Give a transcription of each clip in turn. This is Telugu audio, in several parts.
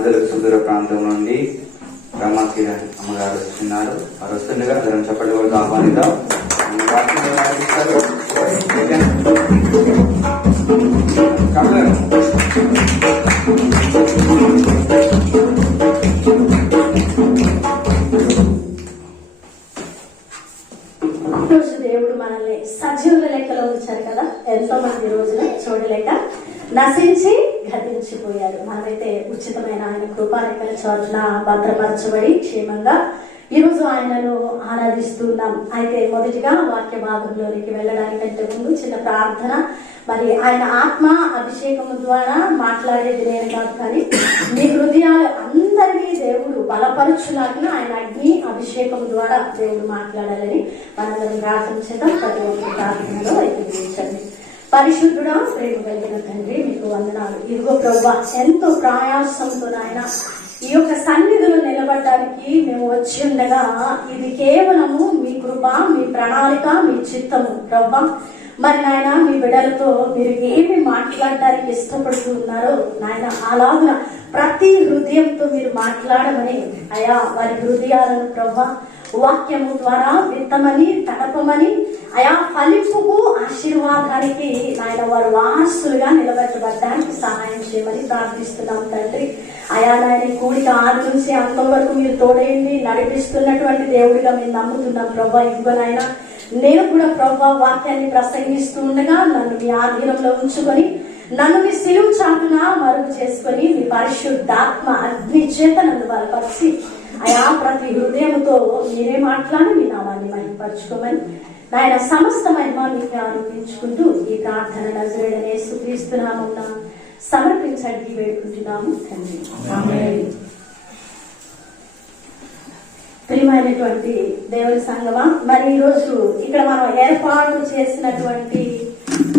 మధ్యలో సుదూర ప్రాంతం నుండి రమా కిరణ్ అమ్మగారు వస్తున్నారు. వారు వస్తుండగా అందరం చప్పటి వరకు ఆహ్వానిద్దాం. రోజు దేవుడు మనల్ని సజీవుల లెక్కలో ఉంచారు కదా. ఎంతో మంది రోజులు చూడలేక నశించి గతించిపోయారు. మనమైతే ఉచితమైన ఆయన కృపారెక్కల చోటున భద్రపరచబడి క్షేమంగా ఈ రోజు ఆయనను ఆరాధిస్తున్నాం. అయితే మొదటిగా వాక్య భాగంలోనికి వెళ్ళడానికంటే ముందు చిన్న ప్రార్థన. మరి ఆయన ఆత్మ అభిషేకము ద్వారా మాట్లాడేది నేను కాదు, కానీ మీ హృదయాలు అందరినీ దేవుడు బలపరచులాగిన ఆయన అగ్ని అభిషేకం ద్వారా దేవుడు మాట్లాడాలని మనందరం ప్రార్థన చేద్దాం. ప్రతి ఒక్క ప్రార్థనలో ఏకీభవించండి. పరిశుద్ధుడా, ప్రేమ కలిగిన తండ్రి, మీకు వందనాలు. ఇదిగో ప్రభువా, ఎంతో ప్రయాసంతో నాయన ఈ యొక్క సన్నిధిలో నిలబడడానికి మేము వచ్చి ఉండగా ఇది కేవలము మీ కృప, మీ ప్రణాళిక, మీ చిత్తము ప్రభువా. మరి నాయన మీ బిడ్డలతో మీరు ఏమి మాట్లాడడానికి ఇష్టపడుతున్నారో నాయన అలాగా ప్రతి హృదయంతో మీరు మాట్లాడమని అయా వారి హృదయాలను ప్రభువా వాక్యము ద్వారా విత్తమని తడపమని అయా ఫలింపుకు ఆశీర్వాదానికి నాయన వారు వారసులుగా నిలబెట్టబడడానికి సహాయం చేయమని ప్రార్థిస్తున్నాం తండ్రి. అయా నాయన కూడిక ఆది నుంచి అంతం వరకు మీరు తోడేయండి నడిపిస్తున్నటువంటి దేవుడిగా మేము నమ్ముతున్నాం ప్రభా. ఇదిగోనైనా నేను కూడా ప్రభా వాక్యాన్ని ప్రసంగిస్తూ ఉండగా నన్ను మీ ఆధీనంలో ఉంచుకొని నన్ను మీ సిలువు చాటున మరుగు చేసుకొని మీ పరిశుద్ధాత్మ అగ్ని చేత నన్ను బలపరిచి అయా ప్రతి హృదయంతో మీరే మాట్లాడి మీ నామాన్ని మహిమపరచుకోమని నాయన సమస్త మహిమ మీకు ఆరోపించుకుంటూ ఈ ప్రార్థన నజరేయుడైన యేసుక్రీస్తు నామమున సమర్పించడానికి వేడుకుంటున్నాము తండ్రి. ఆమేన్. ప్రియమైనటువంటి దేవుని సంగమా, మరి ఈరోజు ఇక్కడ మనం ఏర్పాటు చేసినటువంటి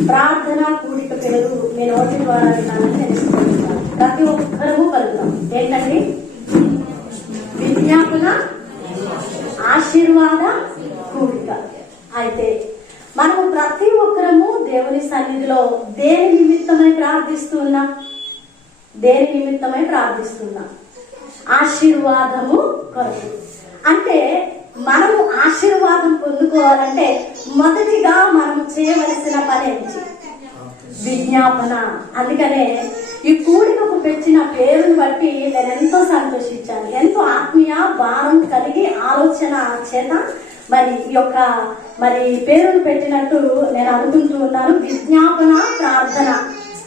ప్రార్థన కూడిక పేరు మీ నోటి ద్వారా వినాలని తెలుసుకుంటున్నాను. ప్రతి ఒక్కరము కలుగుతాం. ఏంటండి? విజ్ఞాపన ఆశీర్వాద కూడిక. అయితే మనము ప్రతి ఒక్కరము దేవుని సన్నిధిలో దేని నిమిత్తమై ప్రార్థిస్తున్నాం? దేని నిమిత్తమై ప్రార్థిస్తున్నాం? ఆశీర్వాదము కొరకు. అంటే మనము ఆశీర్వాదం పొందుకోవాలంటే మొదటిగా మనం చేయవలసిన పని ఏంటి? విజ్ఞాపన. అందుకనే ఈ కూడికకు పెట్టిన పేరును బట్టి నేను ఎంతో సంతోషించాను. ఎంతో ఆత్మీయ భారం కలిగి ఆలోచన చేత మరి ఈ యొక్క మరి పేరును పెట్టినట్టు నేను అనుకుంటూ ఉన్నాను. విజ్ఞాపన ప్రార్థన.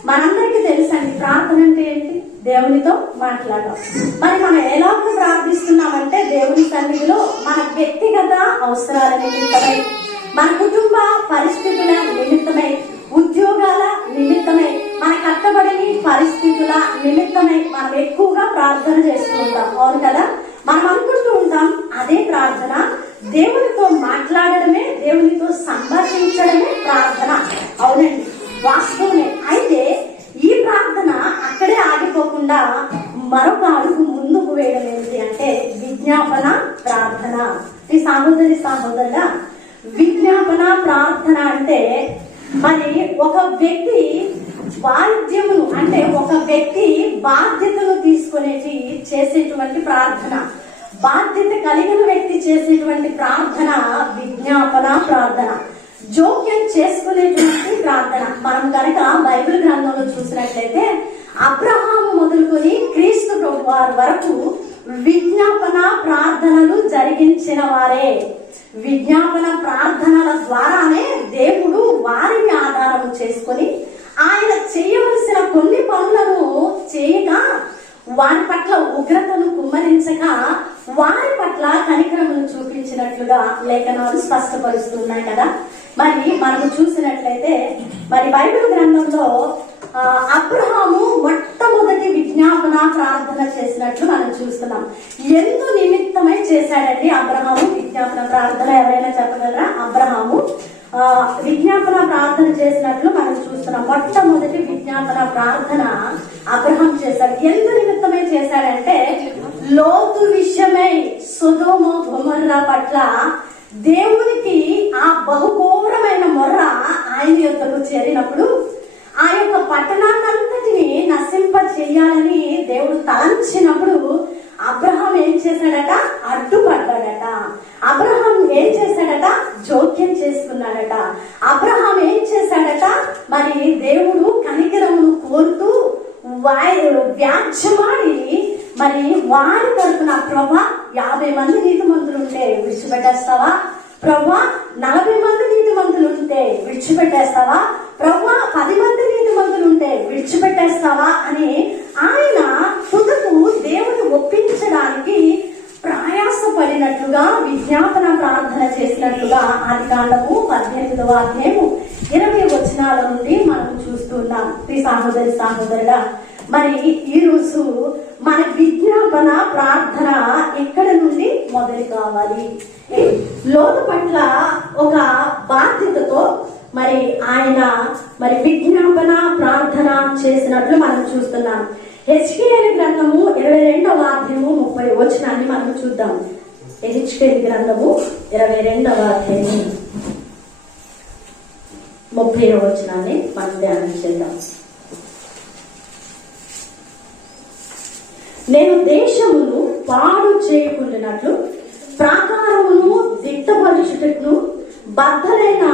మనందరికీ తెలుసండి ప్రార్థన అంటే ఏంటి? దేవునితో మాట్లాడడం. మరి మనం ఎలాగో ప్రార్థిస్తున్నామంటే దేవుని సన్నిధిలో మన వ్యక్తిగత అవసరాల నిమిత్తమై, మన కుటుంబ పరిస్థితుల నిమిత్తమై, ఉద్యోగాల నిమిత్తమై, మన కట్టబడని పరిస్థితుల నిమిత్తమై మనం ఎక్కువగా ప్రార్థన చేస్తూ ఉంటాం. అవును కదా? మనం అనుకుంటూ ఉంటాం అదే ప్రార్థన. దేవునితో మాట్లాడడమే, దేవునితో సంభాషించడమే ప్రార్థన. అవునండి, వాస్తవమే. అయితే ఈ ప్రార్థన అక్కడే ఆగిపోకుండా మరొక అడుగు ముందుకు వేయడం ఏంటి అంటే విజ్ఞాపన ప్రార్థన. ఈ సహోదరుడా, విజ్ఞాపన ప్రార్థన అంటే మరి ఒక వ్యక్తి బాధ్యతను అంటే ఒక వ్యక్తి బాధ్యతను తీసుకునేటి చేసేటువంటి ప్రార్థన. బాధ్యత కలిగిన వ్యక్తి చేసేటువంటి ప్రార్థన విజ్ఞాపన ప్రార్థన. జోక్యం చేసుకునేటువంటి ప్రార్థన. మనం కనుక బైబిల్ గ్రంథంలో చూసినట్లయితే అబ్రహాము మొదలుకొని క్రీస్తు ప్రభు వారి వరకు విజ్ఞాపన ప్రార్థనలు జరిగించిన వారే. విజ్ఞాపన ప్రార్థనల ద్వారానే దేవుడు వారిని ఆధారం చేసుకొని ఆయన చేయవలసిన కొన్ని పనులను చేయక, వారి పట్ల ఉగ్రతను కుమ్మరించక, వారి పట్ల కనికరమును చూపించినట్లుగా లేఖనాలు స్పష్టపరుస్తున్నాయి కదా. మరి మనము చూసినట్లయితే మరి బైబిల్ గ్రంథంలో అబ్రహాము మొట్టమొదటి విజ్ఞాపన ప్రార్థన చేసినట్లు మనం చూస్తున్నాం. ఎందు నిమిత్తమై చేశాడండి అబ్రహాము విజ్ఞాపన ప్రార్థన? ఎవరైనా చెప్పగలరా? అబ్రహాము విజ్ఞాపన ప్రార్థన చేసినట్లు మనం చూస్తున్నాం. మొట్టమొదటి విజ్ఞాపన ప్రార్థన అబ్రహాం చేశాడు. ఎందు నిమిత్తమై చేశాడంటే లోతు విషయమై సొదొమ గొమొర్రా పట్ల దేవునికి ఆ బహుఘోరమైన మొర్ర ఆయన యొద్దకు చేరినప్పుడు ఆ యొక్క పట్టణాన్నంతటిని నశింప చెయ్యాలని దేవుడు తలంచినప్పుడు అబ్రహాం ఏం చేశాడట? అడ్డుపడ్డాడట. అబ్రహాం ఏం చేశాడట? జోక్యం చేసుకున్నాడట. అబ్రహాం ఏం చేశాడట? మరి దేవుడు కనికరమును కోరుతూ వ్యాజ్యమాడి మరి వారి తరపున ప్రభా 50 మంది నీతిమంతులు ఉంటే విడిచిపెట్టేస్తావా? ప్రభా 40 మంది నీతిమంతులు ఉంటే విడిచిపెట్టేస్తావా? ప్రభా 10 మంది నీతిమంతులు ఉంటే విడిచిపెట్టేస్తావా అని ఆయన తుదకు దేవుని ఒప్పించడానికి ప్రయాసపడినట్లుగా విజ్ఞాపన ప్రార్థన చేసినట్లుగా ఆదికాండము 18వ అధ్యాయము 20 వచనాల నుండి మనం చూస్తున్నాం. ఈ సహోదరుడా, మరి ఈ రోజు మన విజ్ఞాపన ప్రార్థన ఎక్కడ నుండి మొదలు కావాలి? లోతు పట్ల ఒక బాధ్యతతో మరి ఆయన మరి విజ్ఞాపన ప్రార్థన చేసినట్లు మనం చూస్తున్నాం. హెచ్కేఎల్ గ్రంథము 22వ అధ్యాయము 30 వచనాన్ని మనం చూద్దాం. హెచ్కేఎల్ గ్రంథము 22వ అధ్యాయము 30వ వచనాన్ని మనం ధ్యానం చేద్దాం. నేను దేశమును పాడు చేయకుండానట్లు ప్రాకారమును దిట్టపరచుటకును బద్దలైన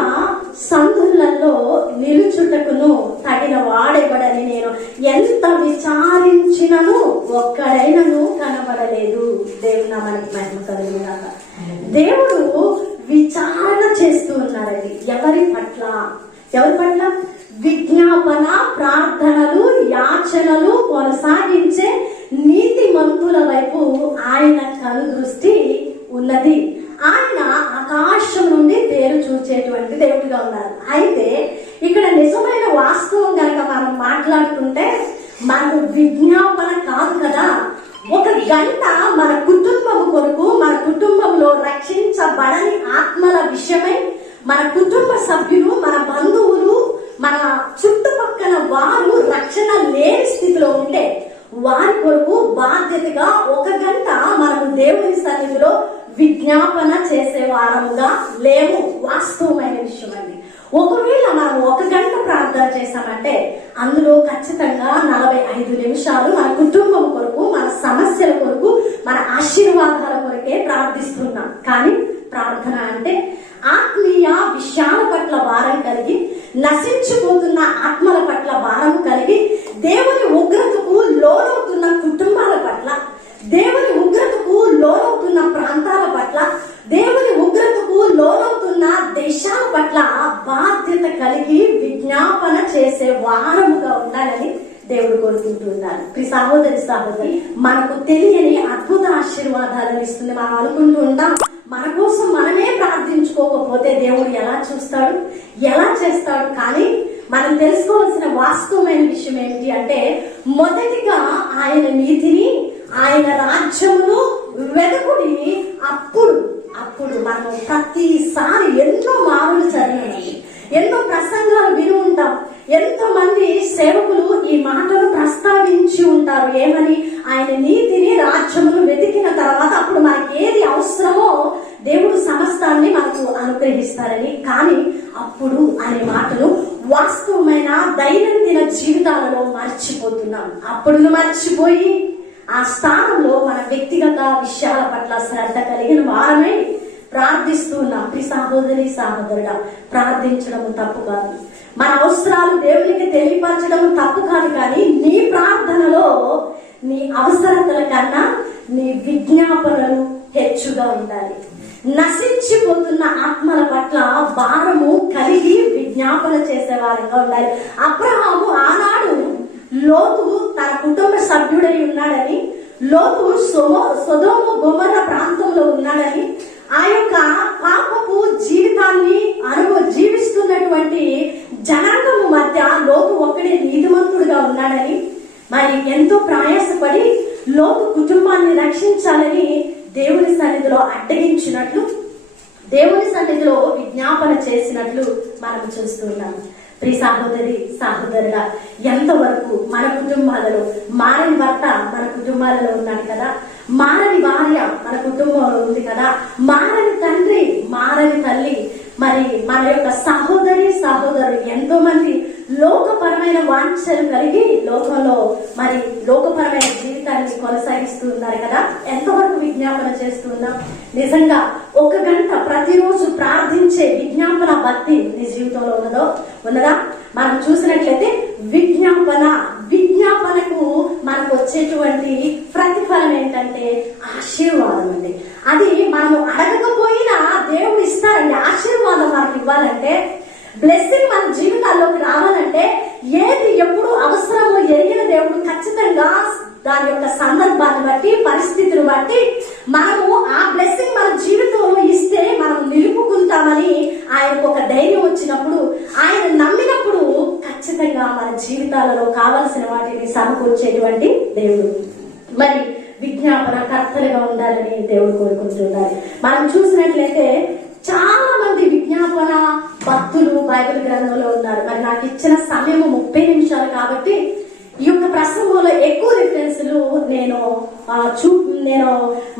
సందులలో నిలుచుటకును తగిన వాడెవడని నేను ఎంత విచారించినను ఒక్కడైనను కనబడలేదు. దేవుడు నామానికి మహిమ కలుగుగాక. దేవుడు విచారణ చేస్తూ ఉన్నారండి. ఎవరి పట్ల? విజ్ఞాపన ప్రార్థనలు యాచనలు కొనసాగించే నీతిమంతుల వైపు ఆయన కను దృష్టి ఉన్నది. ఆయన ఆకాశం నుండి తేరు చూచేటువంటి దేవుడిగా ఉన్నారు. అయితే ఇక్కడ నిజమైన వాస్తవం కనుక మనం మాట్లాడుకుంటే మనకు విజ్ఞాపన కాదు కదా, ఒక గంట మన కుటుంబం కొరకు, మన కుటుంబంలో రక్షించబడని ఆత్మల విషయమై, మన కుటుంబ సభ్యులు, మన బంధువులు, మన చుట్టుపక్కల వారు రక్షణ లేని స్థితిలో ఉంటే వారి కొరకు బాధ్యతగా ఒక గంట మనము దేవుని సన్నిధిలో విజ్ఞాపన చేసే వారముగా లేము. వాస్తవమైన విషయం అండి. ఒకవేళ మనం ఒక గంట ప్రార్థన చేశామంటే అందులో ఖచ్చితంగా 45 నిమిషాలు మన కుటుంబం కొరకు, మన సమస్యల కొరకు, మన ఆశీర్వాదాల కొరకే ప్రార్థిస్తున్నాం. కానీ ప్రార్థన అంటే ఆత్మీయ విషయాల పట్ల భారం కలిగి, నశించిపోతున్న ఆత్మల పట్ల భారం కలిగి, దేవుని ఉగ్రతకు లోనవుతున్న కుటుంబాల పట్ల, దేవుని ఉగ్రతకు లోనవుతున్న ప్రాంతాల పట్ల, దేవుని ఉగ్రతకు లోనవుతున్న దేశాల పట్ల బాధ్యత కలిగి విజ్ఞాపన చేసే వారముగా ఉండాలని దేవుడు కోరుకుంటున్నారు. సహోదరి మనకు తెలియని అద్భుత ఆశీర్వాదాలను ఇస్తుంది. మనం అనుకుంటూ ఉంటాం, మన కోసం మనమే ప్రార్థించుకోకపోతే దేవుడు ఎలా చూస్తాడు, ఎలా చేస్తాడు? కానీ మనం తెలుసుకోవాల్సిన వాస్తవమైన విషయం ఏమిటి అంటే, మొదటిగా ఆయన నీతిని, ఆయన రాజ్యమును వెతుకుని అప్పుడు మనం ప్రతిసారి ఎన్నో మారులు చదివి, ఎన్నో ప్రసంగాలు విని ఉంటాం. ఎంతో మంది సేవకులు ఈ మాటలు ప్రస్తావించి ఉంటారు. ఏమని? ఆయన నీతిని, రాజ్యమును వెతికిన తర్వాత అప్పుడు మనకి ఏది అవసరమో దేవుడు సమస్తాన్ని మనకు అనుగ్రహిస్తారని. కానీ అప్పుడు అనే మాటలు వాస్తవమైన దైనందిన జీవితాలలో మర్చిపోతున్నాం. అప్పుడు మర్చిపోయి ఆ స్థానంలో మన వ్యక్తిగత విషయాల పట్ల శ్రద్ధ కలిగిన వారమై ప్రార్థిస్తున్నాం. సహోదరుడా, ప్రార్థించడం తప్పు కాదు. మన అవసరాలు దేవునికి తెలియపరచడం తప్పు కాదు. కానీ నీ ప్రార్థనలో నీ అవసరతల కన్నా నీ విజ్ఞాపనలు హెచ్చుగా ఉండాలి. నశించిపోతున్న ఆత్మల పట్ల భారము కలిగి విజ్ఞాపన చేసే వారంగా ఉండాలి. అబ్రహాము ఆనాడు లోతు తన కుటుంబ సభ్యుడై ఉన్నాడని, లోతు సొదొమ గొమొర్రా ప్రాంతంలో ఉన్నాడని, ఆ యొక్క పాపపు జీవితాన్ని జీవిస్తున్నటువంటి జనాంగము మధ్య లోతు ఒక్కడే నీతిమంతుడుగా ఉన్నాడని, మరి ఎంతో ప్రయాసపడి లోతు కుటుంబాన్ని రక్షించాలని దేవుని సన్నిధిలో అడ్డగించినట్లు, దేవుని సన్నిధిలో విజ్ఞాపన చేసినట్లు మనం చూస్తున్నాం. సహోదరుడా, ఎంతవరకు మన కుటుంబాలలో మారని భర్త మన కుటుంబాలలో ఉన్నాడు కదా, మారని భార్య మన కుటుంబంలో ఉంది కదా, మారని తండ్రి, మారని తల్లి, మరి మన యొక్క సహోదరులు ఎంతో మంది లోకపరమైన వాంఛలు కలిగి లోకంలో మరి లోకపరమైన జీవితాన్ని కొనసాగిస్తూ ఉన్నారు కదా. ఎంతవరకు విజ్ఞాపన చేస్తున్నాం? నిజంగా 1 గంట ప్రతిరోజు ప్రార్థించే విజ్ఞాపన భక్తి నీ జీవితంలో ఉన్నదా? మనం చూసినట్లయితే విజ్ఞాపనకు మనకు వచ్చేటువంటి ప్రతిఫలం ఏంటంటే ఆశీర్వాదం అండి. అది మనము అడగకపోయినా దేవుడు ఇస్తారండి. ఆశీర్వాదం మనకి ఇవ్వాలంటే, బ్లెస్సింగ్ మన జీవితాల్లోకి రావాలంటే ఏది ఎప్పుడు అవసరమో ఎరిగిన దేవుడు ఖచ్చితంగా దాని యొక్క సందర్భాన్ని బట్టి, పరిస్థితిని బట్టి మనము ఆ బ్లెస్సింగ్ మన జీవితంలో ఇస్తే మనం నిలుపుకుంటామని ఆయనకు ఒక ధైర్యం వచ్చినప్పుడు, ఆయన నమ్మినప్పుడు ఖచ్చితంగా మన జీవితాలలో కావలసిన వాటిని సమకూర్చేటువంటి దేవుడు. మరి విజ్ఞాపన కర్తలుగా ఉండాలని దేవుడు కోరుకుంటున్నారు. మనం చూసినట్లయితే చాలా మంది విజ్ఞాపన భక్తులు బైబిల్ గ్రంథంలో ఉన్నారు. మరి నాకు ఇచ్చిన సమయం 30 నిమిషాలు కాబట్టి ఈ యొక్క ప్రసంగంలో ఎక్కువ రిఫరెన్స్లు నేను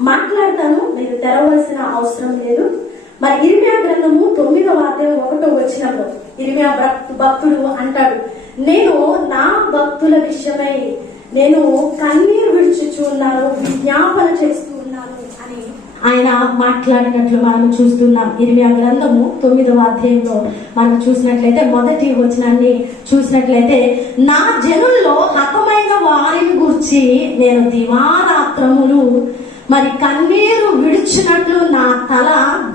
మాట్లాడతాను. మీరు తెరవలసిన అవసరం లేదు. మరి ఇర్మియా గ్రంథము 9వ అధ్యాయం 1వ వచనంలో ఇర్మియా భక్తుడు అంటాడు, నేను నా భక్తుల విషయమై నేను కన్నీరు విడుచుచు ఉన్నాను, విజ్ఞాపన చేస్తూ ఉన్నాను అని ఆయన మాట్లాడినట్లు మనం చూస్తున్నాం. ఇర్మియా గ్రంథము 9వ అధ్యాయంలో మనం చూసినట్లయితే మొదటి వచనాన్ని చూసినట్లయితే, నా జనుల్లో హతమైన వారిని గురించి నేను దివారాత్రములు మరి కన్నీరు విడిచినట్లు నా తల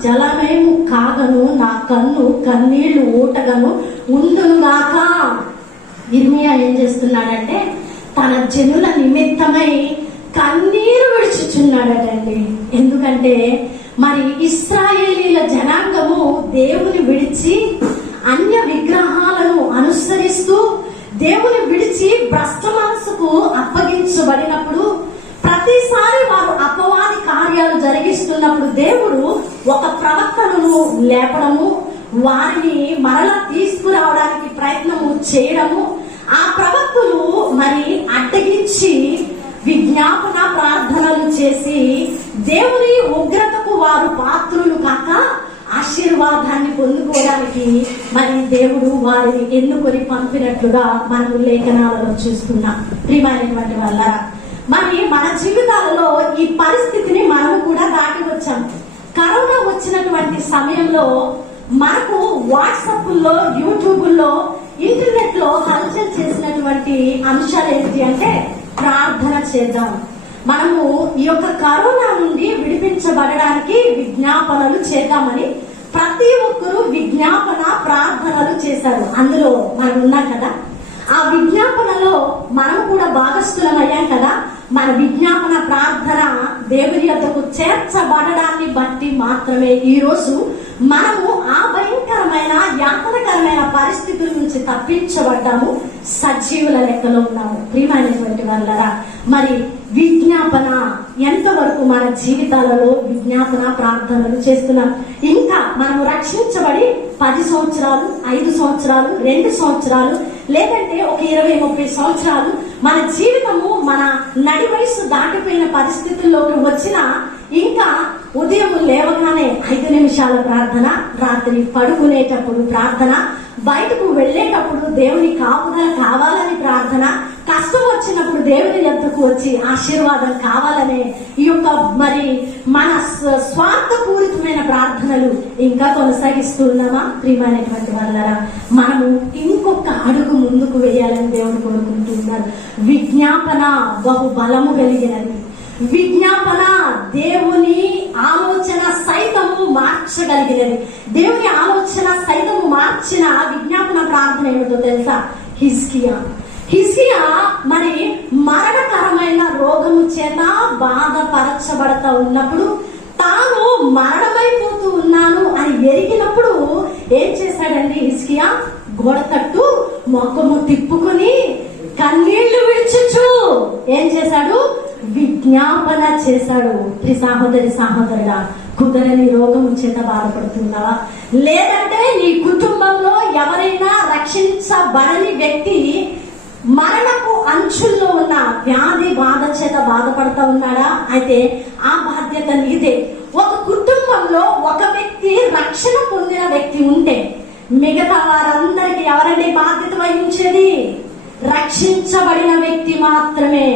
జలమేము కాగను, నా కన్ను కన్నీళ్లు ఊటగను ఉండునుగాక. ఇర్మియా ఏం చేస్తున్నాడంటే తన జనుల నిమిత్తమై కన్నీరు విడిచుచున్నాడటండి. ఎందుకంటే మరి ఇశ్రాయేలీల జనాంగము దేవుని విడిచి అన్య విగ్రహాలను అనుసరిస్తూ దేవుని విడిచి భ్రష్ట మనసుకు అప్పగించబడినప్పుడు, ప్రతిసారి వారు అపవాది కార్యాలు జరిగిస్తున్నప్పుడు దేవుడు ఒక ప్రవక్తను లేపడము, వారిని మరలా తీసుకురావడానికి ప్రయత్నము చేయడము, ఆ ప్రవక్తలు మరి అడ్డగించి విజ్ఞాపన ప్రార్థనలు చేసి దేవుని ఉగ్రతకు వారు పాత్రులు కాక ఆశీర్వాదాన్ని పొందుకోవడానికి మరి దేవుడు వారిని ఎన్నుకొని పంపినట్లుగా మనం లేఖనాలలో చూస్తున్నాం. ప్రియమైనటువంటి వల్ల మరి మన జీవితాలలో ఈ పరిస్థితిని మనము కూడా దాటి వచ్చాం. కరోనా వచ్చినటువంటి సమయంలో మనకు వాట్సాప్లో, యూట్యూబ్లో, ఇంటర్నెట్ లో హల్చల్ చేసినటువంటి అంశాలు ఏంటి అంటే ప్రార్థన చేద్దాం. మనము ఈ యొక్క కరోనా నుండి విడిపించబడడానికి విజ్ఞాపనలు చేద్దామని ప్రతి ఒక్కరూ విజ్ఞాపన ప్రార్థనలు చేశారు. అందులో మనం ఉన్నాం కదా. ఆ విజ్ఞాపనలో మనం కూడా భాగస్థులం అయ్యాం కదా. మన విజ్ఞాపన ప్రార్థన దేవుని యొద్దకు చేర్చబడడాన్ని బట్టి మాత్రమే ఈ రోజు మనము ఆ భయంకరమైన యాతనకరమైన పరిస్థితుల నుంచి తప్పించబడ్డాము, సజీవుల లెక్కలో ఉన్నాము. ప్రియమైనటువంటి వాళ్ళరా, మరి విజ్ఞాపన ఎంతవరకు మన జీవితాలలో విజ్ఞాపన ప్రార్థనలు చేస్తున్నాం? ఇంకా మనము రక్షించబడి 10 సంవత్సరాలు, 5 సంవత్సరాలు, 2 సంవత్సరాలు, లేదంటే ఒక 20-30 సంవత్సరాలు మన జీవితము మన నడి వయసు దాటిపోయిన పరిస్థితుల్లోకి వచ్చిన, ఇంకా ఉదయం లేవగానే 5 నిమిషాల ప్రార్థన, రాత్రి పడుకునేటప్పుడు ప్రార్థన, బయటకు వెళ్ళేటప్పుడు దేవుని కాపుదల కావాలని ప్రార్థన, కష్టం వచ్చినప్పుడు దేవుని యొద్దకు వచ్చి ఆశీర్వాదం కావాలనే ఈ యొక్క మరి మన స్వార్థపూరితమైన ప్రార్థనలు ఇంకా కొనసాగిస్తున్నామా? ప్రియమైనటువంటి వాళ్ళరా, మనము ఇంకొక అడుగు ముందుకు వేయాలని దేవుడు కోరుకుంటున్నారు. విజ్ఞాపన బహు బలము కలిగినది. విజ్ఞాపన దేవుని ఆలోచన సైతము మార్చగలిగినది. దేవుని ఆలోచన సైతము మార్చిన విజ్ఞాపన ప్రార్థన ఏమిటో తెలుసా? హిజ్కియా మరి మరణకరమైన రోగము చేత బాధపరచబడతా ఉన్నప్పుడు, తాను మరణమైపోతూ ఉన్నాను అని ఎరిగినప్పుడు ఏం చేశాడండి హిజ్కియా? గోడ తట్టు మొక్కము తిప్పుకొని కన్నీళ్లు విడిచుచు ఏం చేశాడు? విజ్ఞాపన చేశాడు. సహోదరుడా, కుదరని రోగం చేత బాధపడుతున్నావా? లేదంటే నీ కుటుంబంలో ఎవరైనా రక్షించబడని వ్యక్తి మరణపు అంచుల్లో ఉన్న వ్యాధి బాధ చేత బాధపడతా ఉన్నాడా? అయితే ఆ బాధ్యత నీదే. ఒక కుటుంబంలో ఒక వ్యక్తి రక్షణ పొందిన వ్యక్తి ఉంటే, మిగతా వారందరికీ ఎవరండి బాధ్యత వహించేది? రక్షించబడిన వ్యక్తి మాత్రమే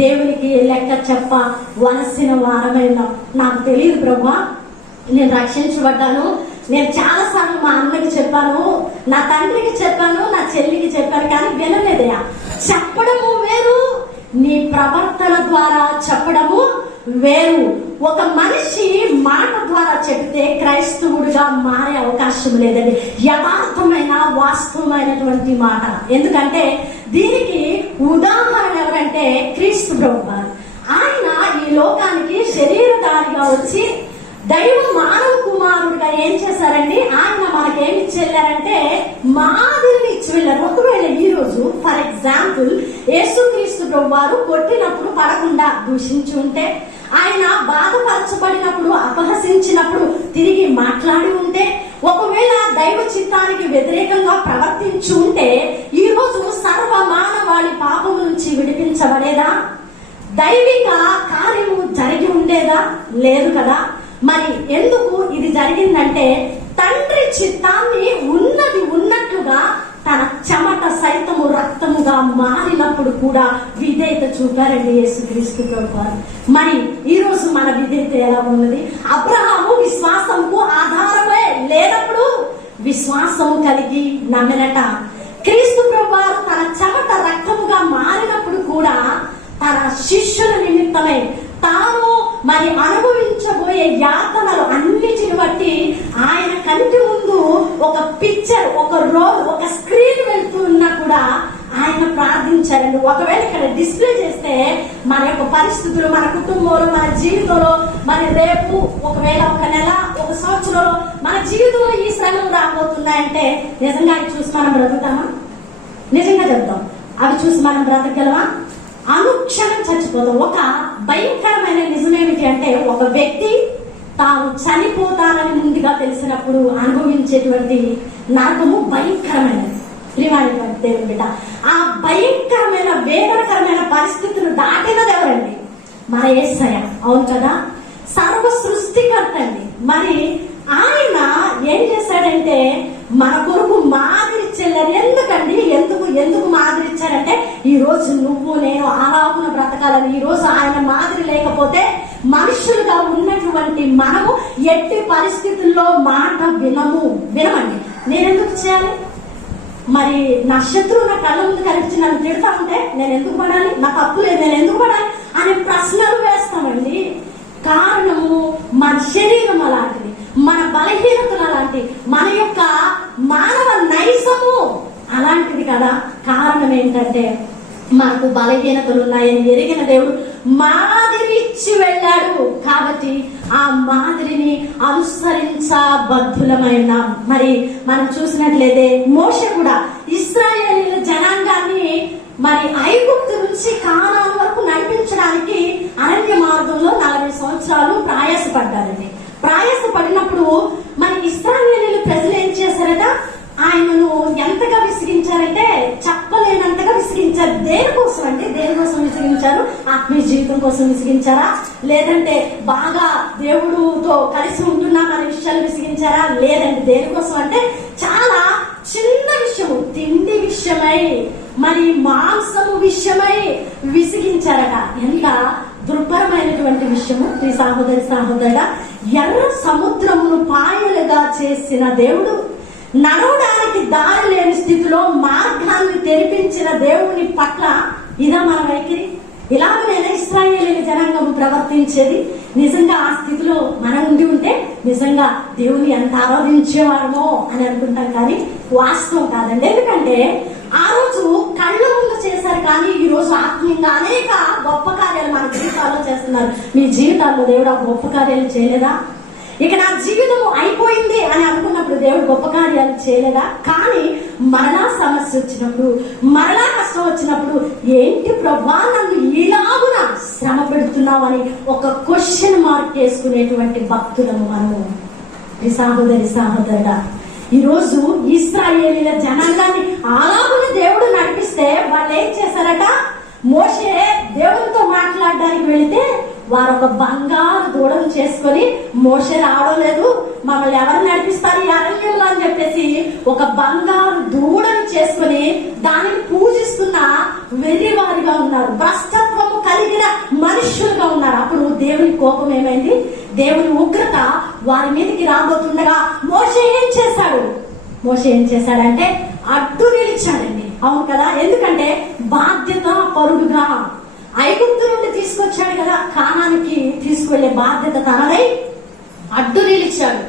దేవునికి లెక్క చెప్పవలసిన వారమైన. నాకు తెలియదు ప్రభువా, నేను రక్షించబడ్డాను, నేను చాలా సార్లు మా అన్నకి చెప్పాను, నా తండ్రికి చెప్పాను, నా చెల్లికి చెప్పాను, కానీ వినలేదయా. చెప్పడము వేరు, నీ ప్రవర్తన ద్వారా చెప్పడము వేరు. ఒక మనిషి మాట ద్వారా చెప్తే క్రైస్తవుడిగా మారే అవకాశం లేదండి. యథార్థమైన వాస్తవమైనటువంటి మాట. ఎందుకంటే దీనికి ఉదాహరణ ఎవరంటే క్రీస్తు ప్రభువు. ఆయన ఈ లోకానికి శరీరధారిగా వచ్చి దైవ మానవ కుమారుడిగా ఏం చేశారండి? ఆయన మనకేమి ఇచ్చి వెళ్ళారంటే మాదిరిని ఇచ్చి వెళ్ళారు. ఒకవేళ ఈ రోజు ఫర్ ఎగ్జాంపుల్ యేసుక్రీస్తు ప్రభు వారు కొట్టినప్పుడు పడకుండా దూషించి ఉంటే, ఆయన బాధపరచబడినప్పుడు అపహసించినప్పుడు తిరిగి మాట్లాడి ఉంటే, ఒకవేళ దైవ చిత్తానికి వ్యతిరేకంగా ప్రవర్తించి ఉంటే ఈ రోజు సర్వ మానవాళి పాపము నుంచి విడిపించబడేదా? దైవిక కార్యము జరిగి ఉండేదా? లేదు కదా. మరి ఎందుకు ఇది జరిగిందంటే తండ్రి చిత్తాన్ని ఉన్నది ఉన్నట్లుగా తన చెమట సైతము రక్తముగా మారినప్పుడు కూడా విధేయత చూపారండి యేసుక్రీస్తు ప్రభువారు. మరి ఈ రోజు మన విధేయత ఎలా ఉన్నది? అబ్రహాము విశ్వాసముకు ఆధారమే లేనప్పుడు విశ్వాసము కలిగి నమ్మినట. క్రీస్తు ప్రభువారు తన చెమట రక్తముగా మారినప్పుడు కూడా తన శిష్యుల నిమిత్తమై తాను మరి అనుభవించబోయే యాతనలు అన్నిటిని బట్టి ఆయన కంటి ముందు ఒక పిక్చర్, ఒక రోల్, ఒక స్క్రీన్ వెళ్తూ ఉన్నా కూడా ఆయన ప్రార్థించారండి. ఒకవేళ ఇక్కడ డిస్ప్లే చేస్తే మన యొక్క పరిస్థితులు, మన కుటుంబంలో, మన జీవితంలో, మరి రేపు ఒకవేళ ఒక నెల, ఒక సంవత్సరంలో మన జీవితంలో ఈ శ్రమలు రాబోతున్నాయంటే నిజంగా అవి చూసి మనం బ్రతుకుతామా? నిజంగా చెప్తాం, అవి చూసి మనం బ్రతకగలమా? అనుక్షణం చచ్చిపోతాం. ఒక భయంకరమైన నిజమేమిటి అంటే ఒక వ్యక్తి తాను చనిపోతానని ముందుగా తెలిసినప్పుడు అనుభవించేటువంటి నరకము భయంకరమైనది. ప్రియమైనటువంటి దేవుని బిడ్డ, ఆ భయంకరమైన వేదనకరమైన పరిస్థితులు దాటినది ఎవరండి? మన యేసయ్య. అవును కదా, సర్వ సృష్టికర్త అండి. మరి ఆయన ఏం చేశాడంటే మన కొరకు మాదిరి చెల్లారు. ఎందుకండి? ఎందుకు మాదిరి ఇచ్చారంటే ఈ రోజు నువ్వు నేను అలాగున బ్రతకాలని. ఈ రోజు ఆయన మాదిరి లేకపోతే మనుషులుగా ఉన్నటువంటి మనము ఎట్టి పరిస్థితుల్లో మాట వినమండి. నేనెందుకు చేయాలి? మరి నా శత్రువు నా కళ్ళ ముందు కనిపించి నన్ను తిడతా ఉంటే నేను ఎందుకు పడాలి? నా తప్పు లేదు, నేను ఎందుకు పడాలి అనే ప్రశ్నలు వేస్తామండి. కారణము మన శరీరం అలాంటిది, మన బలహీనతలు అలాంటి, మన యొక్క మానవ నైజము అలాంటిది కదా. కారణం ఏంటంటే మనకు బలహీనతలు ఉన్నాయని ఎరిగిన దేవుడు మాదిరి ఇచ్చి వెళ్ళాడు. కాబట్టి ఆ మాదిరిని అనుసరించబద్ధులమైన. మరి మనం చూసినట్లయితే మోషే కూడా ఇశ్రాయేలీయుల జనాంగాన్ని మరి ఐగుప్తు నుంచి కానాను వరకు నడిపించడానికి అరణ్య మార్గంలో 40 సంవత్సరాలు ప్రయాసపడ్డారండి. ప్రయాసపడినప్పుడు మరి ఇశ్రాయేలీయుల ప్రజలు ఏం చేశారట? ఆయనను ఎంతగా విసిగించారంటే చెప్పలేనంతగా విసిగించారు. దేనికోసం అంటే దేనికోసం విసిగించారు? ఆత్మీయ జీవితం కోసం విసిగించారా? లేదంటే బాగా దేవుడితో కలిసి ఉంటున్నాం అనే విషయాలు విసిగించారా? లేదండి. దేనికోసం అంటే చాలా చిన్న విషయము, తిండి విషయమై, మరి మాంసము విషయమై విసిగించారట. ఎంత దుర్భరమైనటువంటి విషయము. ఈ సహోదరుడా, ఎర్ర సముద్రమును పాయలుగా చేసిన దేవుడు, నడవడానికి దారి లేని స్థితిలో మార్గాన్ని తెరిపించిన దేవుని పట్ల ఇదా మన వైఖరి? ఇలాగైనా ఇశ్రాయేలీయుల జనాంగం ప్రవర్తించేది? నిజంగా ఆ స్థితిలో మనం ఉండి ఉంటే నిజంగా దేవుని ఎంత ఆరాధించేవారమో అని అనుకుంటాం, కానీ వాస్తవం కాదండి. ఎందుకంటే ఆ రోజు కళ్ళ ముందు చేశారు, కానీ ఈ రోజు ఆత్మీయంగా అనేక గొప్ప కార్యాలు మన జీవితాల్లో చేస్తున్నారు. మీ జీవితాల్లో దేవుడు ఆ గొప్ప కార్యాలు చేయలేదా? ఇక నా జీవితం అయిపోయింది అని అనుకున్నప్పుడు దేవుడు గొప్ప కార్యాలు చేయలేదా? కానీ మరలా సమస్య వచ్చినప్పుడు, మరలా కష్టం వచ్చినప్పుడు, ఏంటి ప్రభా నన్ను ఇలాగున శ్రమ పెడుతున్నావు అని ఒక క్వశ్చన్ మార్క్ వేసుకునేటువంటి భక్తులను మనము. ఈ సహోదరుడా, ఈరోజు ఇశ్రాయేలీయుల జనాంగాన్ని అలాగున దేవుడు నడిపిస్తే వాళ్ళు ఏం చేశారట? మోషే దేవుడితో మాట్లాడడానికి వెళితే వారు ఒక బంగారు దూడను చేసుకొని, మోషే రావడం లేదు, మమ్మల్ని ఎవరు నడిపిస్తారు ఈ అరణ్యంలో అని చెప్పేసి ఒక బంగారు దూడను చేసుకొని దానిని పూజిస్తున్న వెర్రివారిగా ఉన్నారు, భ్రష్టత్వము కలిగిన మనుష్యులుగా ఉన్నారు. అప్పుడు దేవుని కోపం ఏమైంది? దేవుని ఉగ్రత వారి మీదకి రాబోతుండగా మోషే ఏం చేశాడంటే అడ్డు నిలిచాడండి. అవును కదా, ఎందుకంటే బాధ్యత పరుడుగా ఐగుప్తు నుండి తీసుకొచ్చాడు కదా, కానానికి తీసుకెళ్లే బాధ్యత తనదై అడ్డు నిలిచాడు.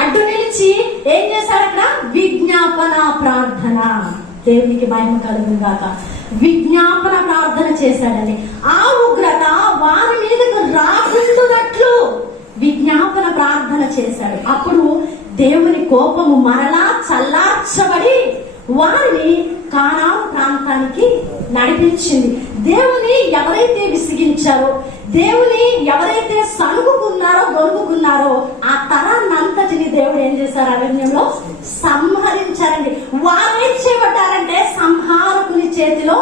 అడ్డు నిలిచి ఏం చేశాడు? అక్కడ విజ్ఞాపన ప్రార్థన, దేవునికి మహిమ కలుగును గాక, విజ్ఞాపన ప్రార్థన చేశాడండి. ఆ ఉగ్రత వారి మీదకు రాకుంటున్నట్లు విజ్ఞాపన ప్రార్థన చేశాడు. అప్పుడు దేవుని కోపము మరలా చల్లార్చబడి వారిని కానాను ప్రాంతానికి నడిపించింది. దేవుని ఎవరైతే విసిగించారో, దేవుని ఎవరైతే సణుగుకున్నారో, గొనుగుకున్నారో, ఆ తరాన్నంతటిని దేవుడు ఏం చేశారు? అరణ్యంలో సంహరించారండి. వారేం చేయబడ్డారంటే సంహారకుని చేతిలో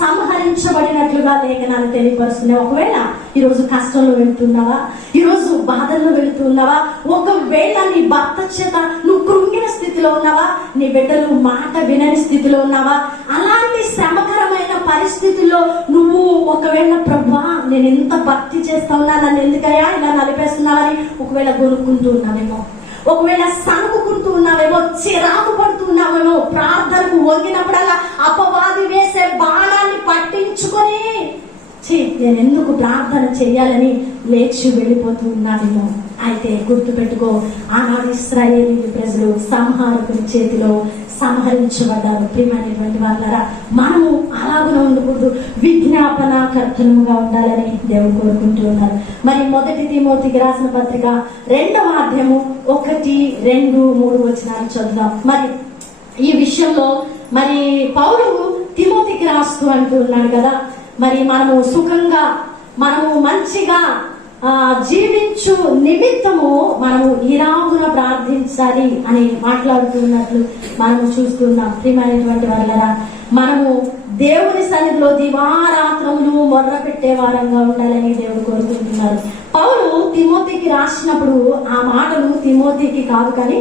సంహరించబడినట్లుగా లేఖనాలు తెలియపరుస్తున్నాయి. ఒకవేళ ఈరోజు కష్టంలో వెళ్తున్నావా, ఈరోజు బాధల్లో వెళ్తున్నావా, ఒకవేళ నీ భర్త చేత నువ్వు కృంగిన స్థితిలో ఉన్నావా, నీ బిడ్డలు మాట వినని స్థితిలో ఉన్నావా, అలాంటి శ్రమకరమైన పరిస్థితుల్లో నువ్వు ఒకవేళ ప్రభువా నేను ఎంత భక్తి చేస్తా ఉన్నా, నన్ను ఎందుకయ్యా ఇలా నలిపేస్తున్నావని ఒకవేళ గొనుక్కుంటూ ఉన్నావేమో, ఒకవేళ సనుకుంటూ ఉన్నావేమో, చిరాకు పడుతూ ఉన్నావేమో, ప్రార్థనకు వంగినప్పుడల్లా అపవాది వేసే బాణాన్ని పట్టించుకొని నేను ఎందుకు ప్రార్థన చేయాలని లేచి వెళ్ళిపోతూ ఉన్నానేమో. అయితే గుర్తుపెట్టుకో, ఆనాడు ఇశ్రాయేలు ప్రజలు సంహారకుని చేతిలో సంహరించబడ్డారు. ప్రియమైనటువంటి వాళ్ళరా, మనము అలాగనే ఉండకూడదు, విజ్ఞాపన కర్తనుగా ఉండాలని దేవుడు కోరుకుంటూ ఉన్నారు. మరి 1 తిమోతికి రాసిన పత్రిక 2వ అధ్యాయము 1, 2, 3 వచనాలు చదువుదాం. మరి ఈ విషయంలో మరి పౌలు తిమోతికి రాస్తూ అంటూ ఉన్నాడు కదా, మరి మనము సుఖంగా, మనము మంచిగా జీవించు నిమిత్తము మనము ఇరామున ప్రార్థించాలి అని మాట్లాడుతున్నట్లు మనము చూస్తున్నాం. ప్రియమైనటువంటి వాళ్ళరా, మనము దేవుని సన్నిధిలో దివారాత్రములు మొర్ర పెట్టే వారంగా ఉండాలని దేవుడు కోరుకుంటున్నారు. పౌలు తిమోతికి రాసినప్పుడు ఆ మాటలు తిమోతికి కాదు కానీ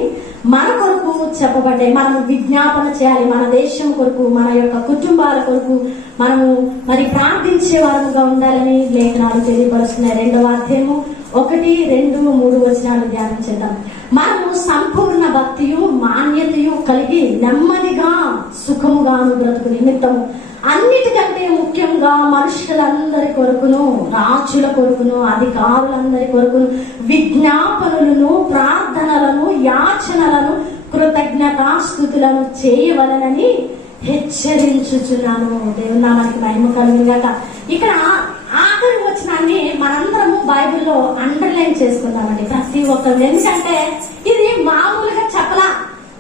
మన కొరకు చెప్పబడ్డాయి. మనము విజ్ఞాపన చేయాలి, మన దేశం కొరకు, మన యొక్క కుటుంబాల కొరకు మనము మరి ప్రార్థించే వారముగా ఉండాలని లేఖనాలు తెలియపరుస్తున్నాయి. 2వ అధ్యాయము 1, 2, 3 వచనాలు ధ్యానం చేద్దాం. మనము సంపూర్ణ భక్తియు మాన్యతయు కలిగి నెమ్మదిగా సుఖముగాను బ్రతుకు నిమిత్తము అన్నిటికంటే ముఖ్యంగా మనుషులందరి కొరకును, రాజుల కొరకును, అధికారులందరి కొరకును విజ్ఞాపనలను, ప్రార్థనలను, యాచనలను, కృతజ్ఞతాస్తుతులను చేయవలనని హెచ్చరించుచున్నాను. దేవుని నామానికి మహిమ కలుగుగాక. ఇక్కడ ఆఖరి వచనాన్ని మనందరము బైబిల్లో అండర్లైన్ చేసుకుందామండి, ప్రతి ఒక్కరు. ఎందుకంటే ఇది మామూలుగా చెప్పలా,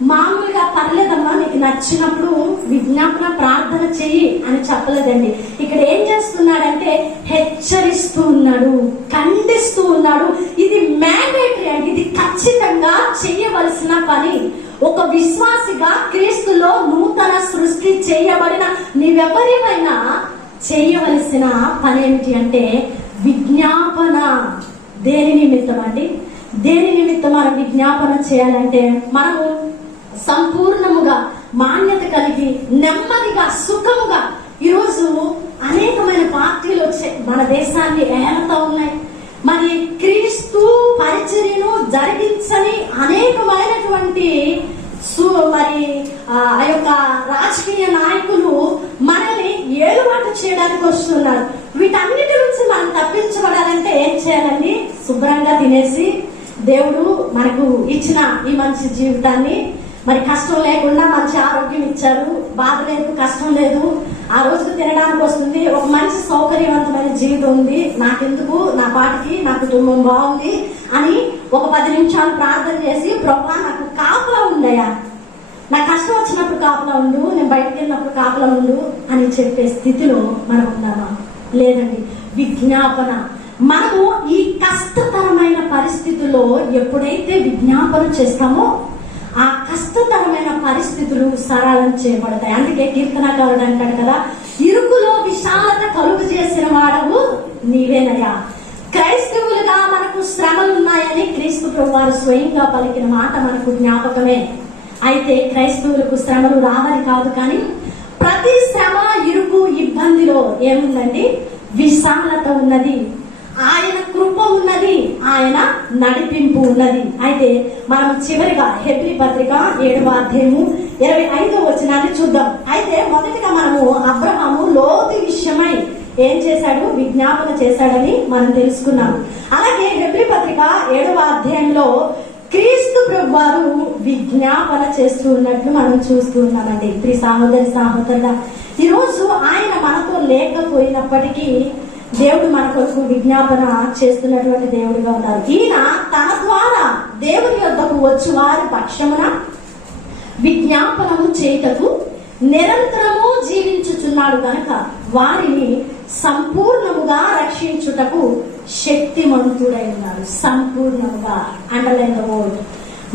మామూలుగా పర్లేదమ్మా నీకు నచ్చినప్పుడు విజ్ఞాపన ప్రార్థన చెయ్యి అని చెప్పలేదండి. ఇక్కడ ఏం చేస్తున్నాడంటే హెచ్చరిస్తూ ఉన్నాడు, ఖండిస్తూ ఉన్నాడు. ఇది మ్యాండేటరీ అండి, ఇది ఖచ్చితంగా చెయ్యవలసిన పని. ఒక విశ్వాసిగా క్రీస్తులో నూతన సృష్టి చేయబడిన నీవెవరివైనా చేయవలసిన పని ఏమిటి అంటే విజ్ఞాపన. దేని నిమిత్తం అండి? దేని నిమిత్తం మనం విజ్ఞాపన చేయాలంటే మనము సంపూర్ణముగా మాన్యత కలిగి నెమ్మదిగా సుఖముగా. ఈరోజు అనేకమైన పార్టీలు వచ్చాయి, మన దేశాన్ని ఏలుతా ఉన్నాయి. మరి క్రీస్తు పరిచర్యను జరిగించని అనేకమైనటువంటి మరి ఆ యొక్క రాజకీయ నాయకులు మనల్ని ఏలుబాటు చేయడానికి వస్తున్నారు. వీటన్నిటి నుంచి మనం తప్పించబడాలంటే ఏం చేయాలండి? శుభ్రంగా తినేసి, దేవుడు మనకు ఇచ్చిన ఈ మంచి జీవితాన్ని, మరి కష్టం లేకుండా మంచి ఆరోగ్యం ఇచ్చారు, బాధ లేదు, కష్టం లేదు, ఆ రోజుకు తినడానికి వస్తుంది, ఒక మంచి సౌకర్యవంతమైన జీవితం ఉంది, నాకెందుకు, నా పాటికి నా కుటుంబం బాగుంది అని ఒక 10 నిమిషాలు ప్రార్థన చేసి ప్రభా నాకు కాపలా ఉండయా, నా కష్టం వచ్చినప్పుడు కాపలా ఉండు, నేను బయటకు వెళ్ళినప్పుడు కాపలా ఉండు అని చెప్పే స్థితిలో మనం ఉన్నామా? లేదండి. విజ్ఞాపన. మనము ఈ కష్టతరమైన పరిస్థితుల్లో ఎప్పుడైతే విజ్ఞాపన చేస్తామో ఆ కష్టతరమైన పరిస్థితులు సరళం చేయబడతాయి. అందుకే కీర్తనకారుడు అంటాడు కదా, ఇరుకులో విశాలత కలుగు చేసిన వాడవు నీవేనయ్యా, క్రైస్తవులుగా మనకు శ్రమలు ఉన్నాయని క్రీస్తు ప్రభువారు స్వయంగా పలికిన మాట మనకు జ్ఞాపకమే. అయితే క్రైస్తవులకు శ్రమలు రావని కాదు, కానీ ప్రతి శ్రమ, ఇరుకు, ఇబ్బందిలో ఏముందండి? విశాలత ఉన్నది, ఆయన కృప ఉన్నది, ఆయన నడిపింపు ఉన్నది. అయితే మనం చివరిగా హెబ్రీ పత్రిక 7వ అధ్యాయము 25వ వచనాన్ని చూద్దాం. అయితే మొదటిగా మనము అబ్రహాము లోతు విషయమై ఏం చేశాడు? విజ్ఞాపన చేశాడని మనం తెలుసుకున్నాం. అలాగే హెబ్రీ పత్రిక 7వ అధ్యాయంలో క్రీస్తు ప్రభువారు విజ్ఞాపన చేస్తూ ఉన్నట్లు మనం చూస్తూ ఉన్నామండి. ప్రియ సహోదరి సహోదరుడా, ఈరోజు ఆయన మనతో లేకపోయినప్పటికీ దేవుడు మన కొరకు విజ్ఞాపన చేస్తున్నటువంటి దేవుడిగా ఉన్నారు. ఈయన తన ద్వారా దేవుని యొద్దకు వచ్చి వారి పక్షమున విజ్ఞాపనము చేయుటకు నిరంతరము జీవించుచున్నాడు గనక వారిని సంపూర్ణముగా రక్షించుటకు శక్తిమంతుడై ఉన్నాడు. సంపూర్ణముగా, అండర్లైన్ ద వర్డ్.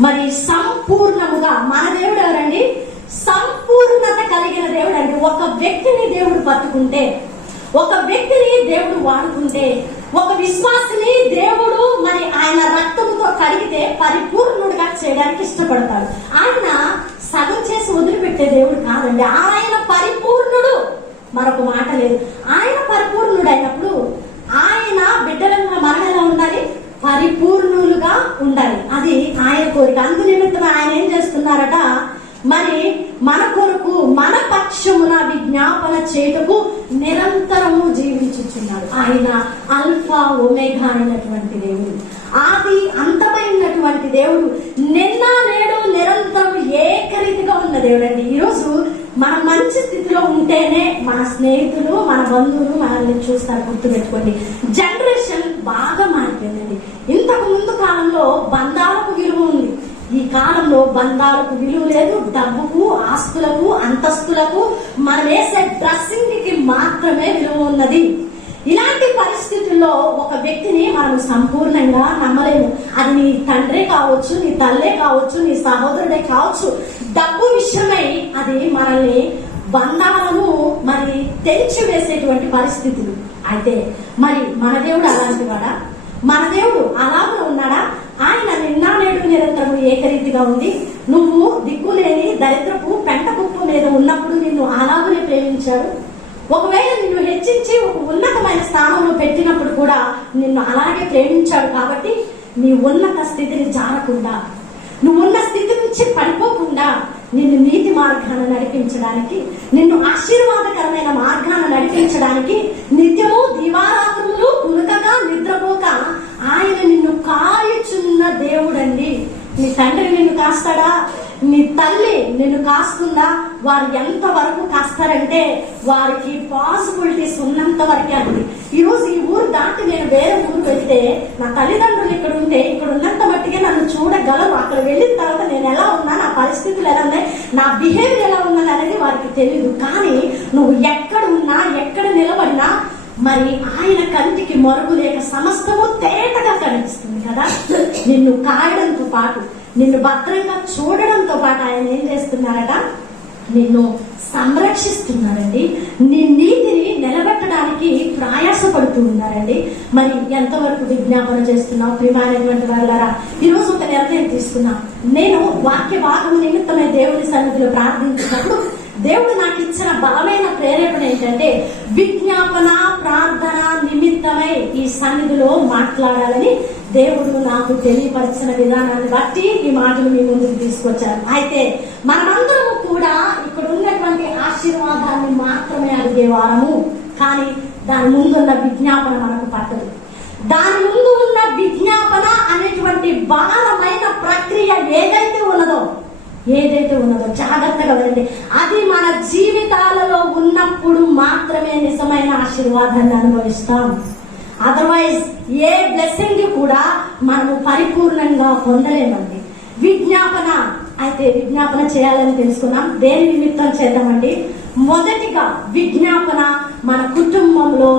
మరి సంపూర్ణముగా మన దేవుడు ఎవరండి? సంపూర్ణత కలిగిన దేవుడు అండి. ఒక వ్యక్తిని దేవుడు పట్టుకుంటే, ఒక వ్యక్తిని దేవుడు వాడుకుంటే, ఒక విశ్వాసిని దేవుడు మరి ఆయన రక్తముతో కడిగితే పరిపూర్ణుడిగా చేయడానికి ఇష్టపడతాడు. ఆయన సగం చేసి వదిలిపెట్టే దేవుడు కాదండి. ఆయన పరిపూర్ణుడు, మరొక మాట లేదు. ఆయన పరిపూర్ణుడు అయినప్పుడు ఆయన బిడ్డలంగా మనం ఎలా ఉండాలి? పరిపూర్ణులుగా ఉండాలి. అది ఆయన కోరిక. అందు నిమిత్తం ఆయన ఏం చేస్తున్నారట? మరి మన కొరకు మన పక్షమున విజ్ఞాపన చేయుటకు నిరంతరము జీవించుచున్నాడు. ఆయన అల్ఫా ఒమేగా అయినటువంటి దేవుడు, ఆది అంతమైనటువంటి దేవుడు, నిన్న నేడు నిరంతరం ఏకరీతిగా ఉన్న దేవుడు అండి. ఈరోజు మన మంచి స్థితిలో ఉంటేనే మన స్నేహితులు, మన బంధువులు మనల్ని చూస్తారు. గుర్తుపెట్టుకోండి, జనరేషన్ బాగా మారిపోయిందండి. ఇంతకు ముందు కాలంలో బంధాలకు విలువ ఉంది. ఈ కాలంలో బంధాలకు విలువ లేదు. డబ్బుకు, ఆస్తులకు, అంతస్తులకు, మనం వేసే డ్రెస్సింగ్ కి మాత్రమే విలువ ఉన్నది. ఇలాంటి పరిస్థితుల్లో ఒక వ్యక్తిని మనం సంపూర్ణంగా నమ్మలేము. అది నీ తండ్రే కావచ్చు, నీ తల్లే కావచ్చు, నీ సహోదరుడే కావచ్చు. డబ్బు విషయమై అది మనల్ని బంధాలను మరి తెంచి వేసేటువంటి పరిస్థితులు. అయితే మరి మన దేవుడు అలాంటి వాడా? మన దేవుడు అలాగే ఉన్నాడా? ఆయన నిన్న నేడు నిరంతరము ఏకరీతిగా ఉంది. నువ్వు దిక్కులేని దరిద్రపు పెంట కుప్ప మీద ఉన్నప్పుడు నిన్ను అలాగనే ప్రేమించాడు. ఒకవేళ నిన్ను హెచ్చించి ఒక ఉన్నతమైన స్థానంలో పెట్టినప్పుడు కూడా నిన్ను అలాగే ప్రేమించాడు. కాబట్టి నీ ఉన్నత స్థితిని జారకుండా, నువ్వున్న స్థితి నుంచి పడిపోకుండా నిన్ను నీతి మార్గాన్ని నడిపించడానికి, నిన్ను ఆశీర్వాదకరమైన మార్గాన్ని నడిపించడానికి నిత్యము దివారాత్రులు కునుకగా నిద్రపోక ఆయన నిన్ను కాయుచున్న దేవుడండి. నీ తండ్రి నిన్ను కాస్తాడా? నీ తల్లి నిన్ను కాస్తుందా? వారు ఎంత వరకు కాస్తారంటే వారికి పాసిబిలిటీస్ ఉన్నంత వరకే అండి. ఈరోజు ఈ ఊరు దాటి నేను వేరే ఊరు వెళ్తే నా తల్లిదండ్రులు ఇక్కడ ఉంటే ఇక్కడ ఉన్నంత మట్టిగా నన్ను చూడగలరు. అక్కడ వెళ్ళిన తర్వాత నేను ఎలా ఉన్నా, నా పరిస్థితులు ఎలా ఉన్నాయి, నా బిహేవియర్ ఎలా ఉన్నది అనేది వారికి తెలియదు. కానీ నువ్వు ఎక్కడ ఉన్నా, ఎక్కడ నిలబడినా మరి ఆయన కంటికి మరుగు లేక సమస్తము తేటగా కనిపిస్తుంది కదా. నిన్ను కాయడంతో పాటు, నిన్ను భద్రంగా చూడడంతో పాటు ఆయన ఏం చేస్తున్నారట? నిన్ను సంరక్షిస్తున్నారండి. నీ నీతిని నిలబెట్టడానికి ప్రయాసపడుతూ ఉన్నారండి. మరి ఎంతవరకు విజ్ఞాపన చేస్తున్నావు ప్రియమైనటువంటి వాళ్ళారా? ఈరోజు ఒక నిర్ణయం తీసుకున్నా. నేను వాక్య భాగం నిమిత్తమే దేవుని సన్నిధిలో ప్రార్థించినప్పుడు దేవుడు నాకు ఇచ్చిన బలమైన ప్రేరేపణ ఏంటంటే, విజ్ఞాపన ప్రార్థన నిమిత్తమై ఈ సన్నిధిలో మాట్లాడాలని దేవుడు నాకు తెలియపరిచిన విధానాన్ని బట్టి ఈ మాటలు మీ ముందుకు తీసుకొచ్చారు. అయితే మనమందరము కూడా ఇక్కడ ఉన్నటువంటి ఆశీర్వాదాన్ని మాత్రమే అడిగేవారము, కానీ దాని ముందున్న విజ్ఞాపన మనకు పట్టదు. దాని ముందు ఉన్న విజ్ఞాపన అనేటువంటి భారమైన ప్రక్రియ ఏదైతే ఉన్నదో జాగ్రత్తగా వినండి. అది మన జీవితాలలో ఉన్నప్పుడు మాత్రమే నిజమైన ఆశీర్వాదాన్ని అనుభవిస్తాం. అదర్వైజ్ ఏ బ్లెస్సింగ్ కూడా మనము పరిపూర్ణంగా పొందలేమండి. విజ్ఞాపన అయితే విజ్ఞాపన చేయాలని తెలుసుకున్నాం. దేని నిమిత్తం చేద్దామండి? మొదటిగా విజ్ఞాపన మన కుటుంబంలో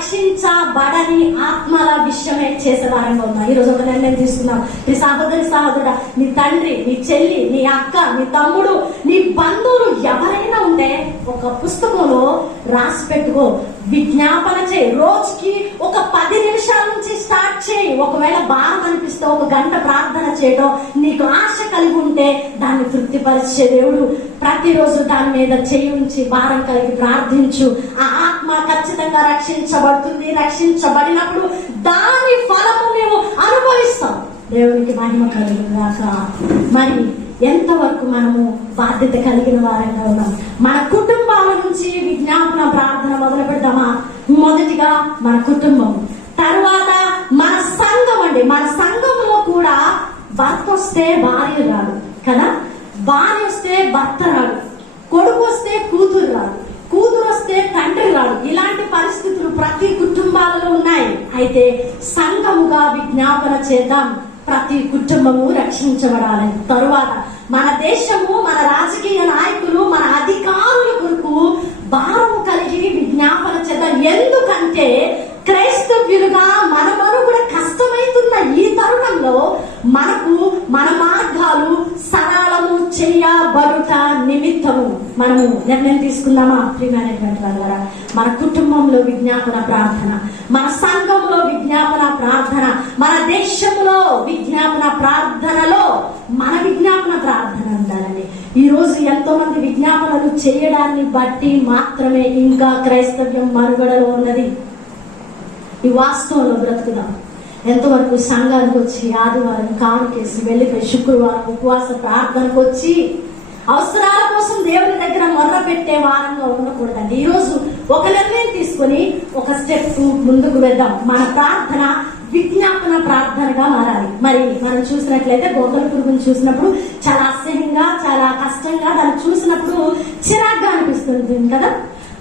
రక్షించబడని ఆత్మల విషయమే చేసే వారంగా ఉన్నాం. ఈ రోజు ఒక నిర్ణయం తీసుకున్నాం. నీ సహోదరుడా, నీ తండ్రి, నీ చెల్లి, నీ అక్క, నీ తమ్ముడు, నీ బంధువులు ఎవరైనా ఉంటే ఒక పుస్తకంలో రాసి పెట్టుకో, విజ్ఞాపన చేయి. రోజుకి ఒక 10 నిమిషాల నుంచి స్టార్ట్ చేయి. ఒకవేళ బాగా అనిపిస్తే 1 గంట ప్రార్థన చేయడం, నీకు ఆశ కలిగి ఉంటే దాన్ని తృప్తిపరిచే దేవుడు ప్రతిరోజు దాని మీద చేయి ఉంచి భారం కలిగి ప్రార్థించు. ఆ ఆత్మ ఖచ్చితంగా రక్షించబడుతుంది. రక్షించబడినప్పుడు దాని ఫలము మేము అనుభవిస్తాం. దేవునికి మహిమ కలుగుగాక. మరి ఎంతవరకు మనము బాధ్యత కలిగిన వారంగా ఉన్నాం? మన కుటుంబాల నుంచి విజ్ఞాపన ప్రార్థన మొదలు పెడదామా? మొదటిగా మన కుటుంబం, తర్వాత మన సంఘం అండి. మన సంఘంలో కూడా భర్త వస్తే భార్య రాడు కదా, భార్య వస్తే భర్త రాడు, కొడుకు వస్తే కూతురు రాడు, కూతురు వస్తే తండ్రి రాడు. ఇలాంటి పరిస్థితులు ప్రతి కుటుంబాలలో ఉన్నాయి. అయితే సంఘముగా విజ్ఞాపన చేద్దాం, ప్రతి కుటుంబము రక్షించబడాలని. తరువాత మన దేశము, మన రాజకీయ నాయకులు, మన అధికారుల కొరకు భారము కలిగి విజ్ఞాపన చేద్దాం. ఎందుకంటే క్రైస్తవ్యులుగా మనమను కూడా కష్టమైతున్న ఈ తరుణంలో మనకు మన మార్గాలు సరళము చేయబడుట నిమిత్తము మనము నిర్ణయం తీసుకుందామా? ప్రియమైనటువంటి వాళ్ళారా, మన కుటుంబంలో విజ్ఞాపన ప్రార్థన, మన సంఘంలో విజ్ఞాపన ప్రార్థన, మన దేశంలో విజ్ఞాపన ప్రార్థనలో మన విజ్ఞాపన ప్రార్థన ఉండాలని. ఈ రోజు ఎంతో మంది విజ్ఞాపనలు చేయడాన్ని బట్టి మాత్రమే ఇంకా క్రైస్తవ్యం మనుగడలో ఉన్నది. ఈ వాస్తవంలో బ్రతుకుదాం. ఎంతవరకు సంఘానికి వచ్చి ఆదివారం కానుకేసి వెళ్ళిపోయి శుక్రవారం ఉపవాస ప్రార్థనకు వచ్చి అవసరాల కోసం దేవుని దగ్గర మొర్ర పెట్టే వారంగా ఉండకూడదండి. ఈ రోజు ఒక నిర్ణయం తీసుకొని ఒక స్టెప్ ముందుకు వెళ్దాం. మన ప్రార్థన విజ్ఞాపన ప్రార్థనగా మారాలి. మరి మనం చూసినట్లయితే గొంగళ పురుగును చూసినప్పుడు చాలా అసహ్యంగా, చాలా కష్టంగా, దాన్ని చూసినప్పుడు చిరాగ్గా అనిపిస్తుంది కదా.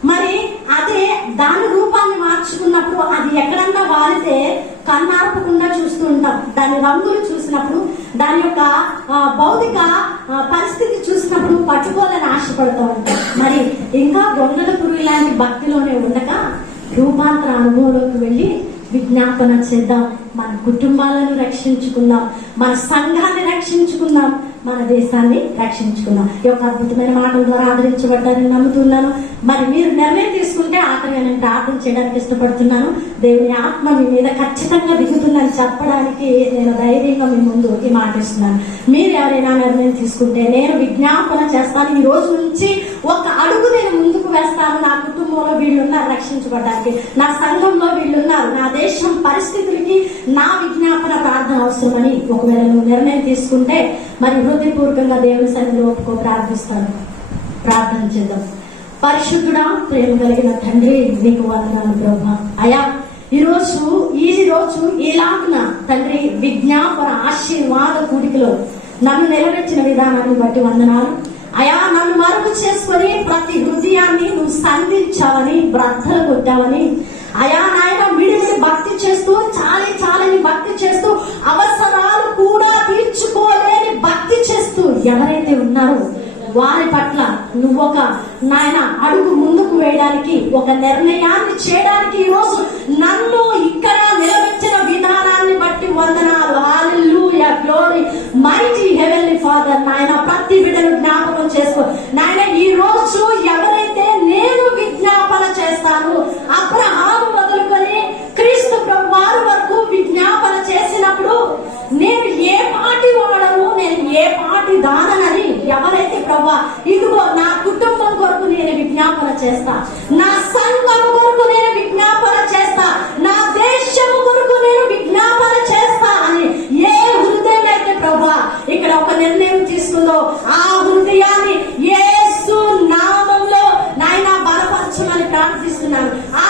మరి అదే దాని రూపాన్ని మార్చుకున్నప్పుడు అది ఎక్కడన్నా వాలితే కన్నార్పకుండా చూస్తూ ఉంటాం. దాని రంగులు చూసినప్పుడు, దాని యొక్క భౌతిక పరిస్థితి చూసినప్పుడు పట్టుకోవాలని ఆశపడుతూ ఉంటాం. మరి ఇంకా గొంగళ పురుగు లాంటి భక్తిలోనే ఉండక రూపాంతర అనుభవంలోకి వెళ్ళి విజ్ఞాపన చేద్దాం. మన కుటుంబాలను రక్షించుకుందాం, మన సంఘాన్ని రక్షించుకుందాం, మన దేశాన్ని రక్షించుకుందాం. ఈ యొక్క అద్భుతమైన మాటల ద్వారా ఆదరించబడ్డారని నమ్ముతున్నాను. మరి మీరు నిర్ణయం తీసుకుంటే ఆఖరిగా నేను ప్రార్థన చేయడానికి ఇష్టపడుతున్నాను. దేవుని ఆత్మ మీ మీద ఖచ్చితంగా దిగుతుందని చెప్పడానికి నేను ధైర్యంగా మీ ముందు ఈ మాట ఇస్తున్నాను. మీరు ఎవరైనా నిర్ణయం తీసుకుంటే నేను విజ్ఞాపన చేస్తాను. ఈ రోజు నుంచి ఒక అడుగు నేను ముందుకు వేస్తాను. నా కుటుంబంలో వీళ్ళున్నారు రక్షించబడ్డానికి, నా సంఘంలో వీళ్ళున్నారు, నా దేశం పరిస్థితులకి నా విజ్ఞాపన ప్రార్థన అవసరమని ఒకవేళ నువ్వు నిర్ణయం తీసుకుంటే మరి హృదయపూర్వకంగా దేవుని సన్నిధిలో ఒప్పుకో ప్రార్థిస్తాను. ప్రార్థన చేద్దాం. పరిశుద్ధుడా, ప్రేమ కలిగిన తండ్రి, నీకు వందనాలు ప్రభువా. అయా ఈ రోజు ఇలాగున తండ్రి విజ్ఞాపన ఆశీర్వాద కూడికలో నన్ను నెరవేర్చిన విధానాన్ని బట్టి వందనాలు. అయా నన్ను మరుగు చేసుకొని ప్రతి హృదయాన్ని నువ్వు సంధించావని, బ్రద్దలు కొట్టావని, అయా నాయన విడివిడి భక్తి చేస్తూ, చాలని భక్తి చేస్తూ, అవసరాలు కూడా తీర్చుకోలేని భక్తి చేస్తూ ఎవరైతే ఉన్నారో వారి పట్ల నువ్వొక నాయన అడుగు ముందుకు వేయడానికి, ఒక నిర్ణయాన్ని చేయడానికి ఈరోజు నన్ను ఇక్కడ నిలబెట్టిన విధానాన్ని బట్టి వందనాలు. హల్లెలూయా, గ్లోరీ, మైటీ హెవెన్లీ ఫాదర్. నాయన ప్రతి బిడ్డను జ్ఞాపకం చేసుకో నాయన. ఈ రోజు ఎవరైతే నేను విజ్ఞాపన చేస్తాను, అబ్రహాము మొదలుకొని క్రీస్తు ప్రభువారి వరకు విజ్ఞాపన చేసినప్పుడు నేను ఏ పాటి వాడను, నేను ఏ పాటి దానని ఎవరైతే ప్రభా ఇదిగో నా కుటుంబం కొరకు నేను విజ్ఞాపన చేస్తా, నా సంఘం కొరకు నేను విజ్ఞాపన చేస్తా, నా దేశం కొరకు నేను విజ్ఞాపన చేస్తా అని ఏ హృదయం అయితే ప్రభా ఇక్కడ ఒక నిర్ణయం తీసుకుందో ఆ హృదయాన్ని యేసు నామంలో నాయన బలపరచమని ప్రార్థిస్తున్నాను. ఆ